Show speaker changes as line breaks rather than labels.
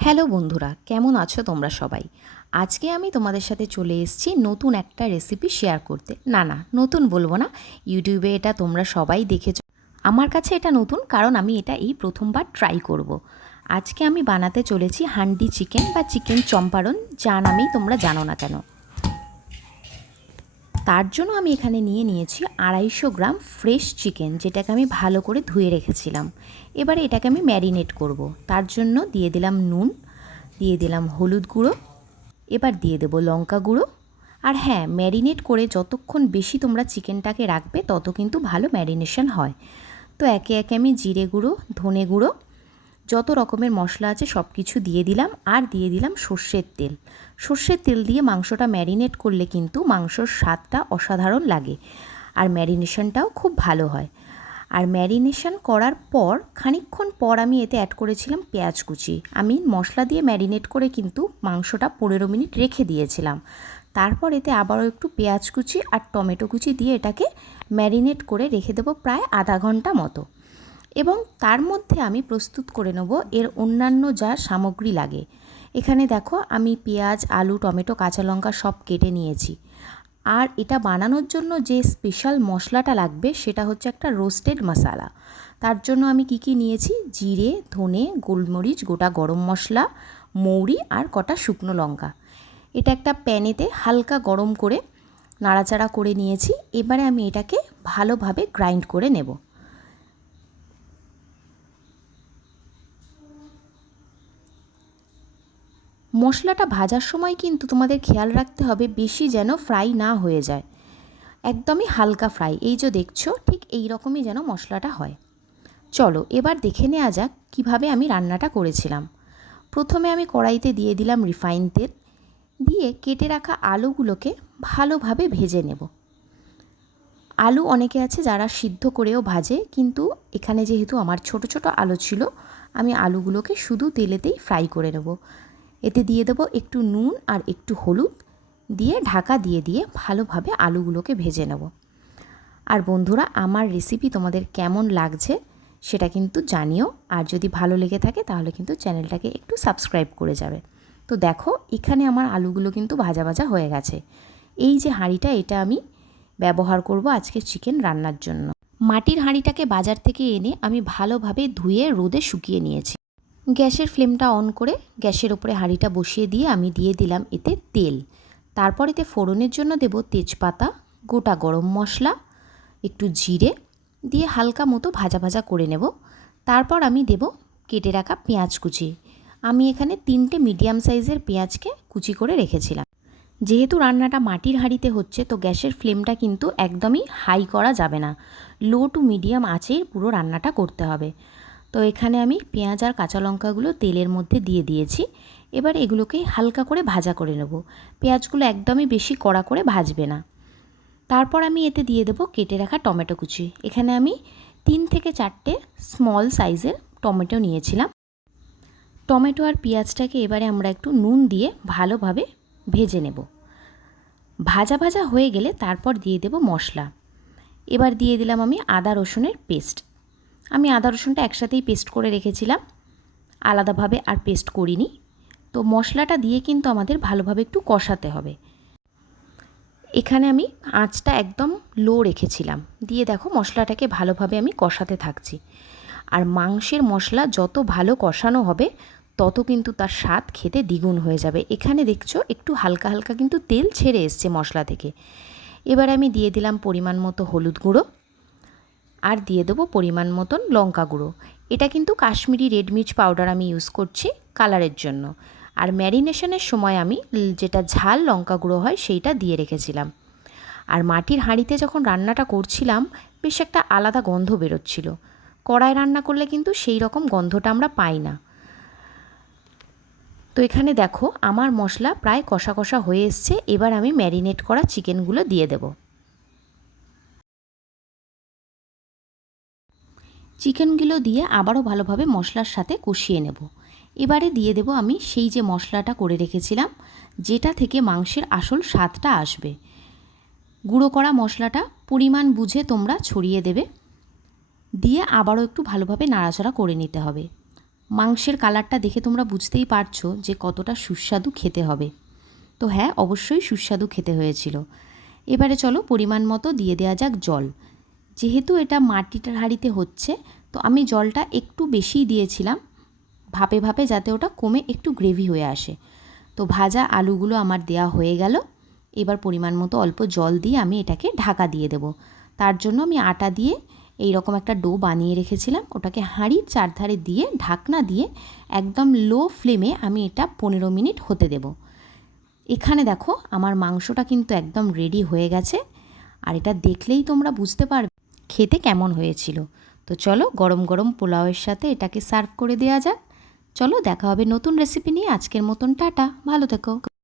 Hello বন্ধুরা, কেমন আছো তোমরা সবাই? আজকে আমি তোমাদের সাথে চলে এসেছি নতুন একটা রেসিপি শেয়ার করতে। না না, নতুন বলব না, ইউটিউবে এটা তোমরা সবাই দেখেছ। আমার কাছে এটা নতুন, কারণ আমি এটা এই প্রথমবার ট্রাই করব। আজকে আমি বানাতে চলেছি হান্ডি চিকেন বা চিকেন চম্পারণ, যা নামেই তোমরা জানো না কেন। তার জন্য আমি এখানে নিয়ে নিয়েছি আড়াইশো গ্রাম ফ্রেশ চিকেন, যেটাকে আমি ভালো করে ধুয়ে রেখেছিলাম। এবারে এটাকে আমি ম্যারিনেট করব। তার জন্য দিয়ে দিলাম নুন, দিয়ে দিলাম হলুদ গুঁড়ো, এবার দিয়ে দেবো লঙ্কা গুঁড়ো। আর হ্যাঁ ম্যারিনেট করে যতক্ষণ বেশি তোমরা চিকেনটাকে রাখবে, তত কিন্তু ভালো ম্যারিনেশন হয়। তো একে একে আমি জিরে গুঁড়ো, ধনে গুঁড়ো যত রকমের মশলা আছে সব কিছু দিয়ে দিলাম আর দিয়ে দিলাম সর্ষের তেল। সর্ষের তেল দিয়ে মাংসটা ম্যারিনেট করলে কিন্তু মাংসর স্বাদটা অসাধারণ লাগে আর ম্যারিনেশনটাও খুব ভালো হয়। আর ম্যারিনেশন করার পর খানিকক্ষণ পর আমি এতে অ্যাড করেছিলাম পেঁয়াজ কুচি। আমি মশলা দিয়ে ম্যারিনেট করে কিন্তু মাংসটা পনেরো মিনিট রেখে দিয়েছিলাম। তারপর এতে আবারও একটু পেঁয়াজ কুচি আর টমেটো কুচি দিয়ে এটাকে ম্যারিনেট করে রেখে দেবো প্রায় আধা ঘণ্টা মতো। এবং তার মধ্যে আমি প্রস্তুত করে নেব এর অন্যান্য যা সামগ্রী লাগে। এখানে দেখো, আমি পেঁয়াজ, আলু, টমেটো, কাঁচা লঙ্কা সব কেটে নিয়েছি। আর এটা বানানোর জন্য যে স্পেশাল মশলাটা লাগবে সেটা হচ্ছে একটা রোস্টেড মশালা। তার জন্য আমি কি কি নিয়েছি? জিরে, ধনে, গোলমরিচ, গোটা গরম মশলা, মৌরি আর কটা শুকনো লঙ্কা। এটা একটা প্যানেতে হালকা গরম করে নাড়াচাড়া করে নিয়েছি। এবারে আমি এটাকে ভালোভাবে গ্রাইন্ড করে নেব। মশলাটা ভাজার সময় কিন্তু তোমাদের খেয়াল রাখতে হবে বেশি যেন ফ্রাই না হয়ে যায়। একদমই হালকা ফ্রাই। এই যে দেখছ, ঠিক এই রকমই যেন মশলাটা হয়। চলো, এবার দেখে নেওয়া যাক কীভাবে আমি রান্নাটা করেছিলাম। প্রথমে আমি কড়াইতে দিয়ে দিলাম রিফাইন তেল। দিয়ে কেটে রাখা আলুগুলোকে ভালোভাবে ভেজে নেব। আলু অনেকে আছে যারা সিদ্ধ করেও ভাজে, কিন্তু এখানে যেহেতু আমার ছোট ছোট আলু ছিল, আমি আলুগুলোকে শুধু তেলেতেই ফ্রাই করে নেব। এতে দিয়ে দেবো একটু নুন আর একটু হলুদ দিয়ে ঢাকা দিয়ে দিয়ে ভালোভাবে আলুগুলোকে ভেজে নেব। আর বন্ধুরা, আমার রেসিপি তোমাদের কেমন লাগছে সেটা কিন্তু জানিও। আর যদি ভালো লেগে থাকে তাহলে কিন্তু চ্যানেলটাকে একটু সাবস্ক্রাইব করে যাবে। তো দেখো, এখানে আমার আলুগুলো কিন্তু ভাজা ভাজা হয়ে গেছে। এই যে হাঁড়িটা, এটা আমি ব্যবহার করব আজকে চিকেন রান্নার জন্য। মাটির হাঁড়িটাকে বাজার থেকে এনে আমি ভালোভাবে ধুয়ে, রোদে শুকিয়ে নিয়েছি। গ্যাসের ফ্লেমটা অন করে গ্যাসের ওপরে হাঁড়িটা বসিয়ে দিয়ে আমি দিয়ে দিলাম এতে তেল। তারপর এতে ফোড়নের জন্য দেব তেজপাতা, গোটা গরম মশলা, একটু জিরে দিয়ে হালকা মতো ভাজা ভাজা করে নেব। তারপর আমি দেব কেটে রাখা পেঁয়াজ কুচি। আমি এখানে তিনটে মিডিয়াম সাইজের পেঁয়াজকে কুচি করে রেখেছিলাম। যেহেতু রান্নাটা মাটির হাঁড়িতে হচ্ছে, তো গ্যাসের ফ্লেমটা কিন্তু একদমই হাই করা যাবে না। লো টু মিডিয়াম আঁচেই পুরো রান্নাটা করতে হবে। তো এখানে আমি পেঁয়াজ আর কাঁচা লঙ্কাগুলো তেলের মধ্যে দিয়ে দিয়েছি। এবার এগুলোকে হালকা করে ভাজা করে নেব। পেঁয়াজগুলো একদমই বেশি কড়া করে ভাজবে না। তারপর আমি এতে দিয়ে দেবো কেটে রাখা টমেটো কুচি। এখানে আমি তিন থেকে চারটে স্মল সাইজের টমেটো নিয়েছিলাম। টমেটো আর পেঁয়াজটাকে এবারে আমরা একটু নুন দিয়ে ভালোভাবে ভেজে নেব। ভাজা ভাজা হয়ে গেলে তারপর দিয়ে দেব মশলা। এবার দিয়ে দিলাম আমি আদা রসুনের পেস্ট। আমি আদা রসুনটা একসাথেই পেস্ট করে রেখেছিলাম। আলাদাভাবে আর পেস্ট করিনি। তো মশলাটা দিয়ে কিন্তু আমাদের ভালোভাবে একটু কষাতে হবে। এখানে আমি আঁচটা একদম লো রেখেছিলাম। দিয়ে দেখো মশলাটাকে ভালোভাবে আমি কষাতে থাকছি। আর মাংসের মশলা যত ভালো কষানো হবে, তত কিন্তু তার স্বাদ খেতে দ্বিগুণ হয়ে যাবে। এখানে দেখছ একটু হালকা হালকা কিন্তু তেল ছেড়ে এসছে মশলা থেকে। এবার আমি দিয়ে দিলাম পরিমাণ মতো হলুদ গুঁড়ো। আর দিয়ে দেবো পরিমাণ মতন লঙ্কা গুঁড়ো। এটা কিন্তু কাশ্মীরি রেড পাউডার আমি ইউজ করছি কালারের জন্য। আর ম্যারিনেশনের সময় আমি যেটা ঝাল লঙ্কা গুঁড়ো হয় সেইটা দিয়ে রেখেছিলাম। আর মাটির হাঁড়িতে যখন রান্নাটা করছিলাম, বেশ একটা আলাদা গন্ধ বেরোচ্ছিল। কড়াই রান্না করলে কিন্তু সেই রকম গন্ধটা আমরা পাই না। তো এখানে দেখো, আমার মশলা প্রায় কষা কষা হয়ে এসছে। এবার আমি ম্যারিনেট করা চিকেনগুলো দিয়ে দেবো। চিকেনগুলো দিয়ে আবারও ভালোভাবে মশলার সাথে কষিয়ে নেব। এবারে দিয়ে দেব আমি সেই যে মশলাটা করে রেখেছিলাম, যেটা থেকে মাংসের আসল স্বাদটা আসবে। গুঁড়ো করা মশলাটা পরিমাণ বুঝে তোমরা ছড়িয়ে দেবে। দিয়ে আবারও একটু ভালোভাবে নাড়াচাড়া করে নিতে হবে। মাংসের কালারটা দেখে তোমরা বুঝতেই পারছ যে কতটা সুস্বাদু খেতে হবে। তো হ্যাঁ অবশ্যই সুস্বাদু খেতে হয়েছিল। এবারে চলো পরিমাণ মতো দিয়ে দেওয়া যাক জল। যেহেতু এটা মাটিটার হাঁড়িতে হচ্ছে, তো আমি জলটা একটু বেশিই দিয়েছিলাম, ভাপে ভাপে যাতে ওটা কমে একটু গ্রেভি হয়ে আসে। তো ভাজা আলুগুলো আমার দেয়া হয়ে গেল, এবার পরিমাণ মতো অল্প জল দিয়ে আমি এটাকে ঢাকা দিয়ে দেব। তার জন্য আমি আটা দিয়ে এই রকম একটা ডো বানিয়ে রেখেছিলাম, ওটাকে হাঁড়ির চারধারে দিয়ে, ঢাকনা দিয়ে একদম লো ফ্লেমে আমি এটা পনেরো মিনিট হতে দেব। এখানে দেখো, আমার মাংসটা কিন্তু একদম রেডি হয়ে গেছে, আর এটা দেখলেই তোমরা বুঝতে পারবে। খেতে কেমন হয়েছিল? তো চলো গরম গরম পোলাওয়ের সাথে এটাকে সার্ভ করে দেওয়া যাক। চলো দেখা হবে নতুন রেসিপি নিয়ে। আজকের মতন টাটা। ভালো থেকো।